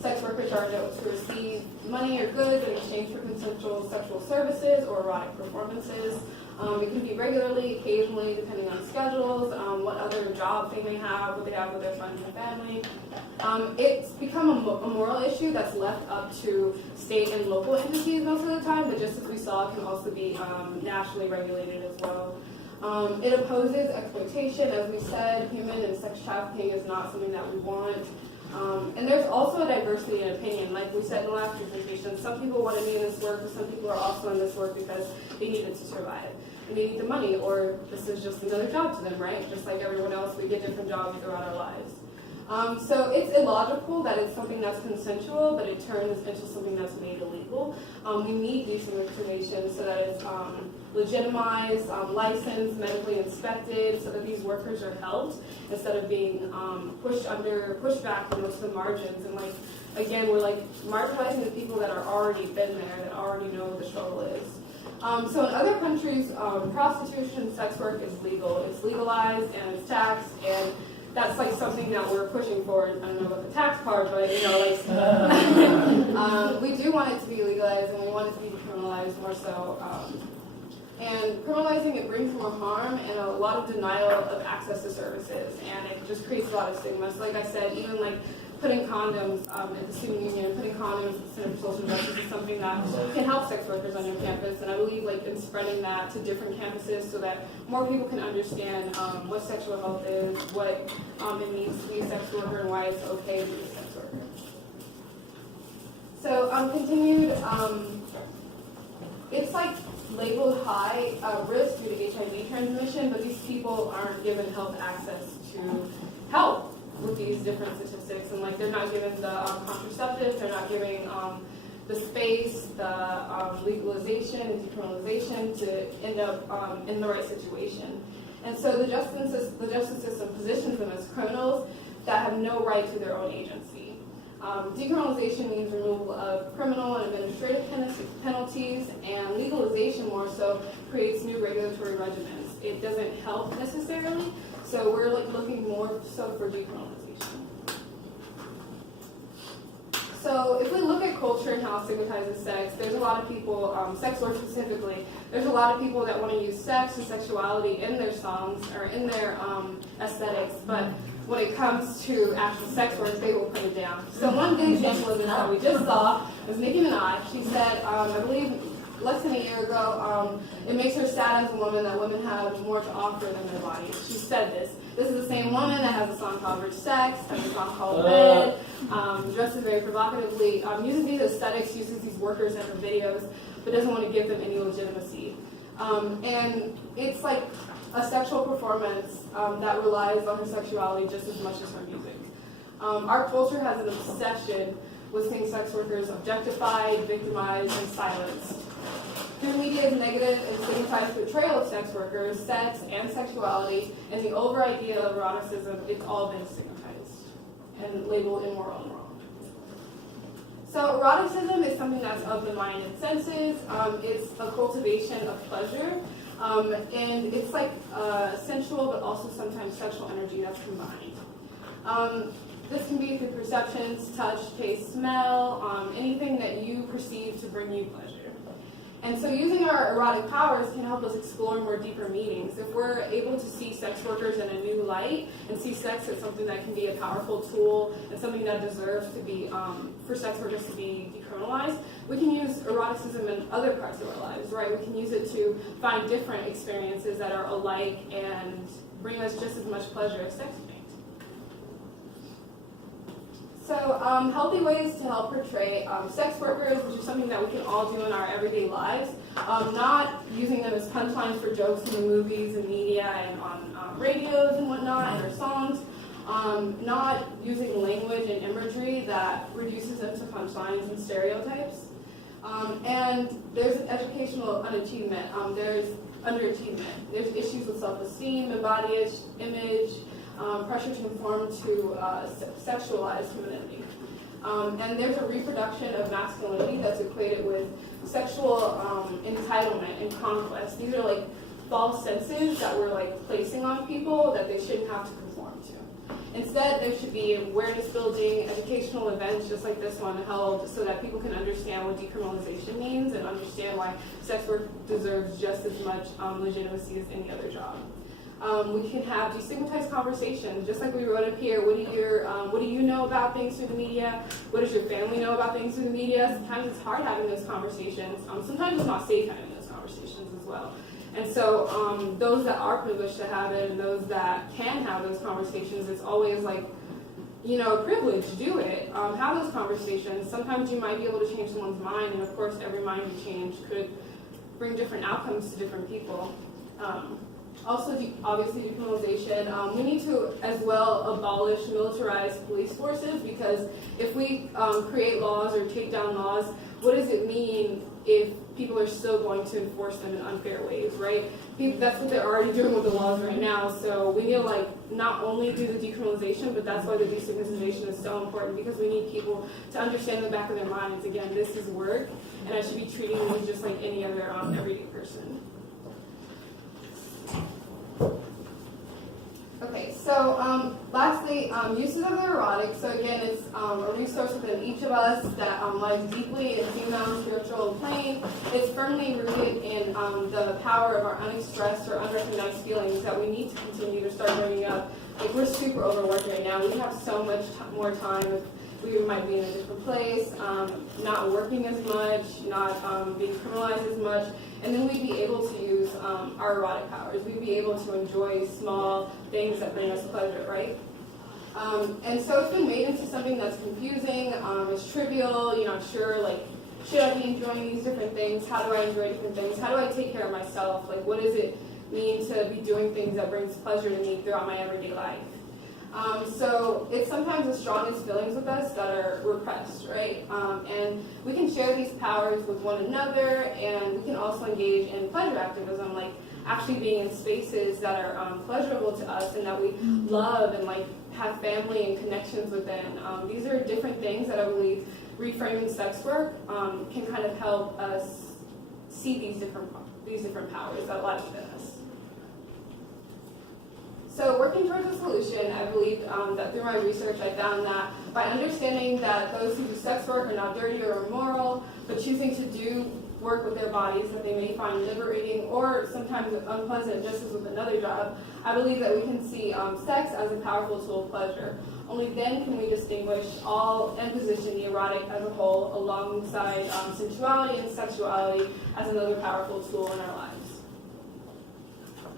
Sex workers are known to receive money or goods in exchange for consensual sexual services or erotic performances. It can be regularly, occasionally, depending on schedules, what other jobs they may have, what they have with their friends and family. It's become a moral issue that's left up to state and local entities most of the time, but just as we saw, it can also be nationally regulated as well. It opposes exploitation. As we said, human and sex trafficking is not something that we want. And there's also a diversity in opinion. Like we said in the last presentation, some people want to be in this work, but some people are also in this work because they need it to survive. And they need the money, or this is just another job to them, right? Just like everyone else, we get different jobs throughout our lives. So it's illogical that it's something that's consensual, but it turns into something that's made illegal. We need destigmatization so that it's legitimized, licensed, medically inspected, so that these workers are helped instead of being pushed back and to the margins. And again, we're marginalizing the people that are already been there, that already know what the struggle is. So in other countries, prostitution, sex work is legal. It's legalized and it's taxed, and that's something that we're pushing for. I don't know about the tax part, but we do want it to be legalized, and we want it to be decriminalized more so. And criminalizing it brings more harm and a lot of denial of access to services, and it just creates a lot of stigma. So like I said, even putting condoms at the student union, putting condoms at the Center for Social Justice is something that can help sex workers on your campus, and I believe in spreading that to different campuses so that more people can understand what sexual health is, what it means to be a sex worker, and why it's okay to be a sex worker. So continued, it's labeled high risk due to HIV transmission, but these people aren't given health access to help with these different statistics, and they're not given the contraceptives, they're not giving the space, the legalization and decriminalization to end up in the right situation. And so the justice system positions them as criminals that have no right to their own agency. Decriminalization means removal of criminal and administrative penalties, and legalization more so creates new regulatory regimens. It doesn't help necessarily, so we're like looking more so for decriminalization. So if we look at culture and how it stigmatizes sex, there's a lot of people, sex work specifically, there's a lot of people that want to use sex and sexuality in their songs or in their aesthetics, but when it comes to actual sex work, they will put it down. So one good example of this that we just saw was Nikki. She said, I believe less than a year ago, it makes her sad as a woman that women have more to offer than their bodies. She said this. This is the same woman that has a song called Rich Sex, has a song called Bed, dresses very provocatively, uses these aesthetics, uses these workers in her videos, but doesn't want to give them any legitimacy. And it's like a sexual performance that relies on her sexuality just as much as her music. Our culture has an obsession with seeing sex workers objectified, victimized, and silenced. Through media's negative and stigmatized portrayal of sex workers, sex, and sexuality, and the over idea of eroticism, it's all been stigmatized and labeled immoral and wrong. So eroticism is something that's of the mind and senses. It's a cultivation of pleasure. And it's like sensual, but also sometimes sexual energy that's combined. This can be through perceptions, touch, taste, smell, anything that you perceive to bring you pleasure. And so using our erotic powers can help us explore more deeper meanings. If we're able to see sex workers in a new light and see sex as something that can be a powerful tool and something that deserves to be, for sex workers to be decriminalized, we can use eroticism in other parts of our lives, right? We can use it to find different experiences that are alike and bring us just as much pleasure as sex brings. So healthy ways to help portray sex workers, which is something that we can all do in our everyday lives, not using them as punchlines for jokes in the movies and media and on radios and whatnot, and their songs, not using language and imagery that reduces them to punchlines and stereotypes. And there's an educational unachievement. There's underachievement. There's issues with self-esteem and body image, pressure to conform to sexualized femininity. And there's a reproduction of masculinity that's equated with sexual entitlement and conquest. These are like false senses that we're like placing on people that they shouldn't have to conform to. Instead, there should be awareness building, educational events just like this one held so that people can understand what decriminalization means and understand why sex work deserves just as much legitimacy as any other job. We can have destigmatized conversations, just like we wrote up here. What do you know about things through the media? What does your family know about things through the media? Sometimes it's hard having those conversations. Sometimes it's not safe having those conversations as well. And so those that are privileged to have it and those that can have those conversations, it's always like, a privilege to do it. Have those conversations. Sometimes you might be able to change someone's mind, and of course every mind you change could bring different outcomes to different people. Also, obviously, decriminalization. We need to, as well, abolish militarized police forces, because if we create laws or take down laws, what does it mean if people are still going to enforce them in unfair ways, right? That's what they're already doing with the laws right now, so we need to, not only do the decriminalization, but that's why the destigmatization is so important, because we need people to understand in the back of their minds, again, this is work, and I should be treating you just like any other everyday person. Okay, so lastly, uses of the erotic. So again, it's a resource within each of us that lies deeply in female spiritual plane. It's firmly rooted in the power of our unexpressed or unrecognized feelings that we need to continue to start bringing up. Like, we're super overworked right now. We have so much more time. We might be in a different place, not working as much, not being criminalized as much, and then we'd be able to use our erotic powers. We'd be able to enjoy small things that bring us pleasure, right? And so it's been made into something that's confusing, it's trivial, sure, should I be enjoying these different things? How do I enjoy different things? How do I take care of myself? What does it mean to be doing things that brings pleasure to me throughout my everyday life? So it's sometimes the strongest feelings with us that are repressed, right? And we can share these powers with one another, and we can also engage in pleasure activism, like actually being in spaces that are pleasurable to us and that we love and like have family and connections within. These are different things that I believe reframing sex work can kind of help us see these different powers that lie within us. So working towards a solution, I believe that through my research I found that by understanding that those who do sex work are not dirty or immoral, but choosing to do work with their bodies that they may find liberating or sometimes unpleasant, just as with another job, I believe that we can see sex as a powerful tool of pleasure. Only then can we distinguish all and position the erotic as a whole alongside sensuality and sexuality as another powerful tool in our lives.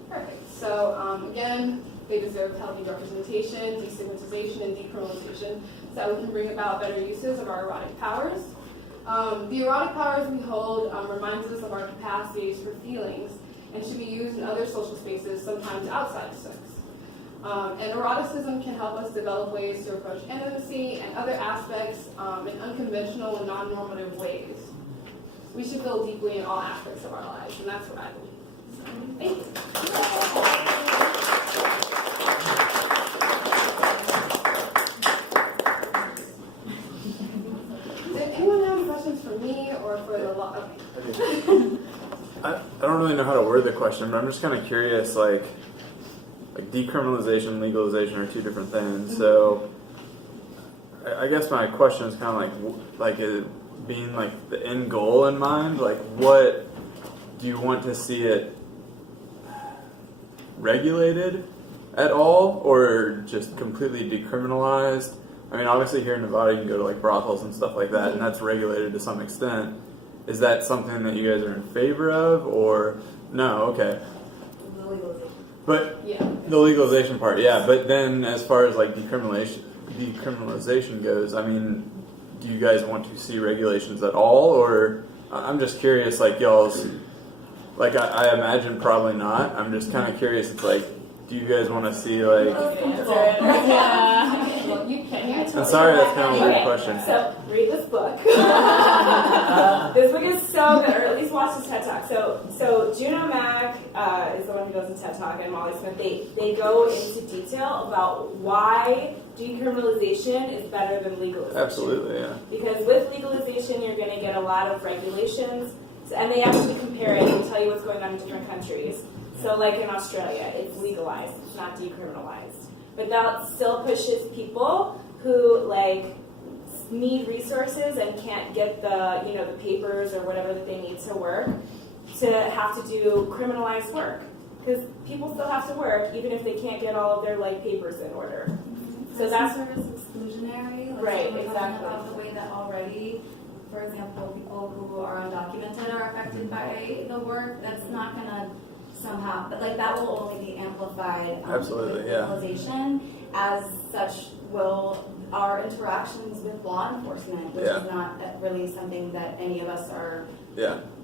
Perfect. So again, they deserve healthy representation, destigmatization, and decriminalization so that we can bring about better uses of our erotic powers. The erotic powers we hold reminds us of our capacities for feelings and should be used in other social spaces, sometimes outside of sex. And eroticism can help us develop ways to approach intimacy and other aspects in unconventional and non-normative ways. We should feel deeply in all aspects of our lives, and that's what I believe. So, thank you. Did anyone have any questions for me or for the law? Okay. I don't really know how to word the question, but I'm just kind of curious, like decriminalization and legalization are two different things. So I guess my question is kind of like it being like the end goal in mind, like what do you want to see it regulated at all or just completely decriminalized? I mean, obviously here in Nevada you can go to like brothels and stuff like that, and that's regulated to some extent. Is that something that you guys are in favor of, or no? Okay. The legalization. But Yeah. the legalization part, yeah. But then, as far as like decriminalization goes, I mean, do you guys want to see regulations at all, or I'm just curious, like y'all's, like I imagine probably not. I'm just kind of curious. It's like, do you guys want to see like? Yeah. Well, you can. I'm sorry, that's kind of a weird question. So read this book. This book is so good, or at least watch this TED Talk. So Juno Mack is the one who does the TED Talk, and Molly Smith. They go into detail about why decriminalization is better than legalization. Absolutely, yeah. Because with legalization, you're going to get a lot of regulations, and they actually compare it and tell you what's going on in different countries. So like in Australia, it's legalized, it's not decriminalized. But that still pushes people who like need resources and can't get the the papers or whatever that they need to work to have to do criminalized work. Because people still have to work even if they can't get all of their like papers in order. So that's exclusionary. Like, right, so we're talking exactly. about the way that already, for example, people who are undocumented are affected by the work. That's not going to somehow, but like that will only be amplified Absolutely, with yeah. legalization. As such, will our interactions with law enforcement, which is not really something that any of us are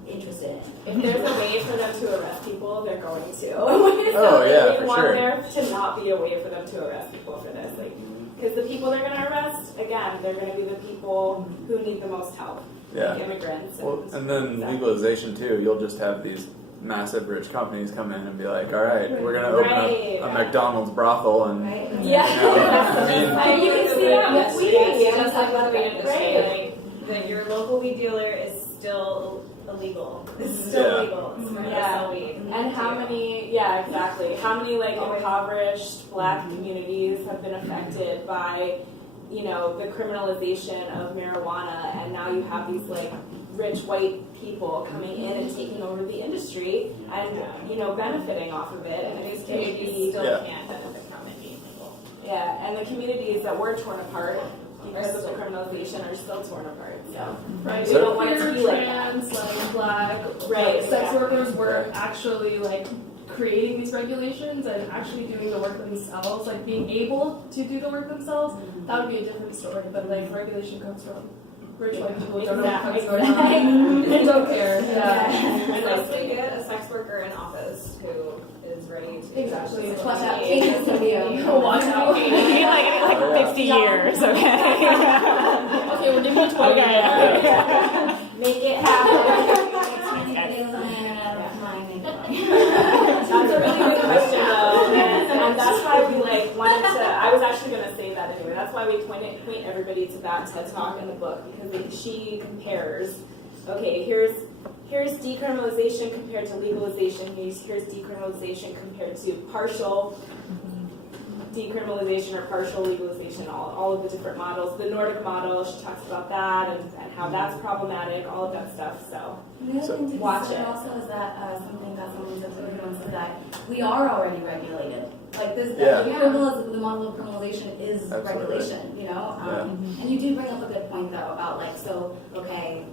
interested in. If there's a way for them to arrest people, they're going to. So for want sure. there to not be a way for them to arrest people for this. Like, because the people they're going to arrest, again, they're going to be the people who need the most help, like immigrants. And then legalization too. You'll just have these massive rich companies come in and be like, all right, we're going to open up a McDonald's brothel and you can see that with weed. Just like with the weed industry, Right. like that your local weed dealer is still illegal. It's still legal. It's for to sell weed. And how many, exactly. How many like impoverished black communities have been affected by, the criminalization of marijuana, and now you have these like rich white people coming in and taking over the industry and benefiting off of it, and these communities still can't benefit from it being legal. Yeah, and the communities that were torn apart because of the criminalization are still torn apart. So Right. we don't want it to be like trans, like black, Right, sex workers were actually like creating these regulations and actually doing the work themselves, like being able to do the work themselves. That would be a different story. But like regulation comes from rich white people who don't know what's going on and don't care. Unless we get a sex worker in office who is ready to Exactly. Watch out, Katie's gonna be a Watch out, Katie. like 50 years, okay? Okay, we're giving you 20 years. make it happen. It's on the internet, it's mine, make it point everybody to that TED Talk in the book because she compares, okay, here's decriminalization compared to legalization, here's decriminalization compared to partial decriminalization or partial legalization, all of the different models. The Nordic model, she talks about that and how that's problematic, all of that stuff. So the other thing to watch consider it. also is that something that someone said to everyone is that we are already regulated. Like this, Yeah. the model of criminalization is Absolutely. regulation, you know? And you do bring up a good point though about like, so, okay,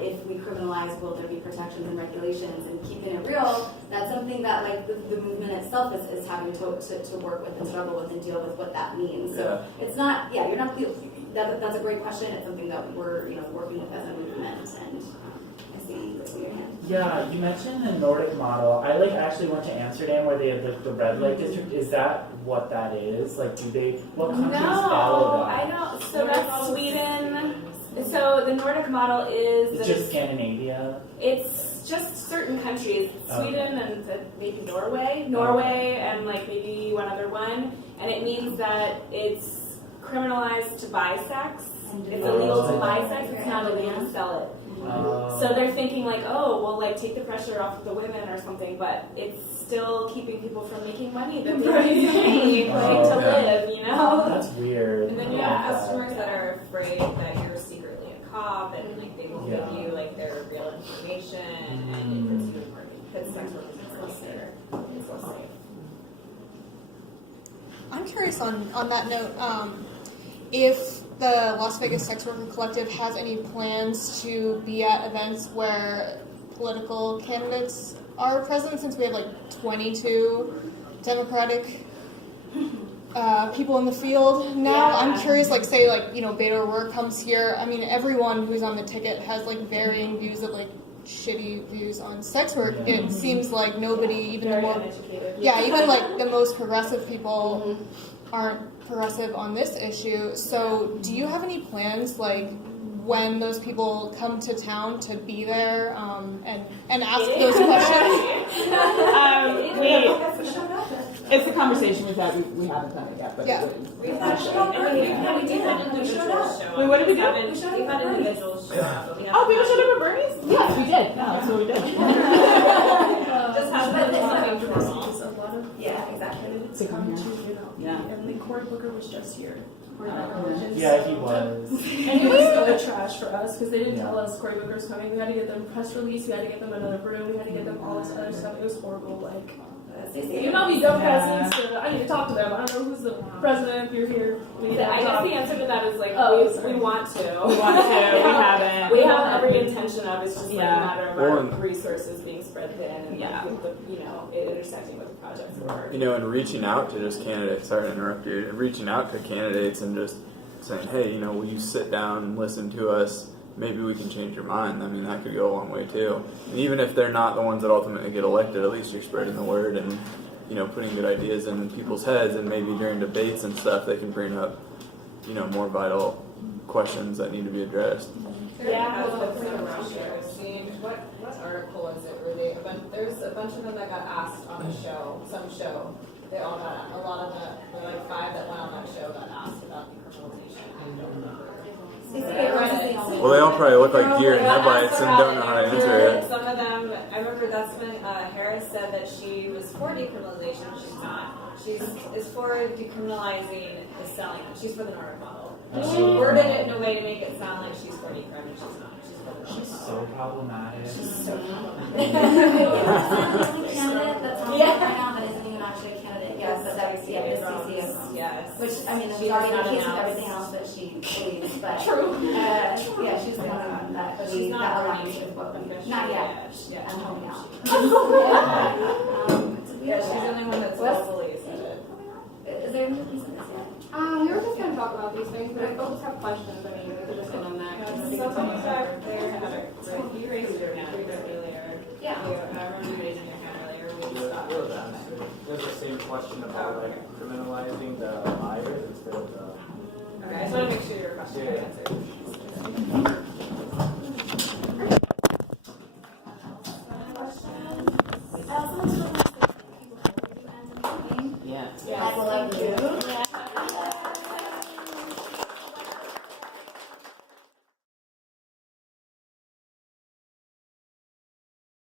if we criminalize, will there be protections and regulations? And keeping it real, that's something that like the movement itself is having to work with and struggle with and deal with what that means. So it's not, you're not, that's a great question. It's something that we're, working with as a movement. And I see this in your hand. Yeah, you mentioned the Nordic model. I actually went to Amsterdam where they have the red light district. Is that what that is? Like, what countries follow that? I don't. So that's Sweden. So the Nordic model is It's just Scandinavia. It's just certain countries, Sweden and maybe Norway, and like maybe one other one, and it means that it's criminalized to buy sex. It's illegal to buy sex. It's not illegal to sell it. So they're thinking like, oh, well, like take the pressure off of the women or something, but it's still keeping people from making money that they need to make, to live, That's weird. And then you have customers that are afraid that you're secretly a cop and like they will give you like their real information and it puts sex workers in it's less safe. I'm curious on that note, if the Las Vegas Sex Worker Collective has any plans to be at events where political candidates are present, since we have like 22 Democratic people in the field now. I'm curious, like say like, Beto O'Rourke comes here. I mean, everyone who's on the ticket has like varying views of like shitty views on sex work. It seems like nobody, even the more, even like the most progressive people aren't progressive on this issue. So do you have any plans like when those people come to town to be there and ask those questions? It's a conversation we've had. We haven't done it yet, but We've had individuals show up. Wait, what did we do? We've had individuals show up. People showed up at Bernie's? Yes, we did. No, that's what we did. Just have them informal. Exactly. To come here. And the court booker was just here. Yeah, he was. And he was so trash for us because they didn't tell us Cory Booker was coming. We had to get them press release. We had to get them another room. We had to get them all this other stuff. It was horrible. Like, these Democrats needs to. I need to talk to them. I don't know who's the president. If you're here, we need to I talk. guess the answer to that is like we want to. We haven't. We have every intention of. It's just like a matter of our Well, resources being spread thin and with the, intersecting with the projects that we're and reaching out to just candidates. Sorry to interrupt you. And reaching out to candidates and just saying, hey, will you sit down and listen to us? Maybe we can change your mind. I mean, that could go a long way too. And even if they're not the ones that ultimately get elected, at least you're spreading the word and putting good ideas in people's heads. And maybe during debates and stuff, they can bring up more vital questions that need to be addressed. What article is it where there's a bunch of them that got asked on a show, some show. They all got, a lot of the like 5 that went on that show got asked about decriminalization. I don't remember. Well, they all probably look like deer in headlights and don't know how to answer it. Some of them, I remember that's when Harris said that she was for decriminalization. She's not. She's for decriminalizing the selling. She's for the Nordic model. She worded it in a way to make it sound like she's for decrim, and she's not. She's for the Nordic She's model. so problematic. She's so problematic. Candidate that's on right now that isn't even actually a candidate. Yes, that's Yes. Which she's already not case with everything else that she believes, but True. she's the only one that She's not aligns with what we. Not yet. Yeah. I'm helping out. Yeah, she's the only one that's vocally said it. Is there any reason this yet? We were just going to talk about these things, but if folks have questions, I mean, we could just go on that. Somebody back there had a great, you raised your hand earlier. Yeah. I remember you raising your hand earlier. We stopped. There's the same question about criminalizing the buyers instead of the. Okay, I just want to make sure your question was answered.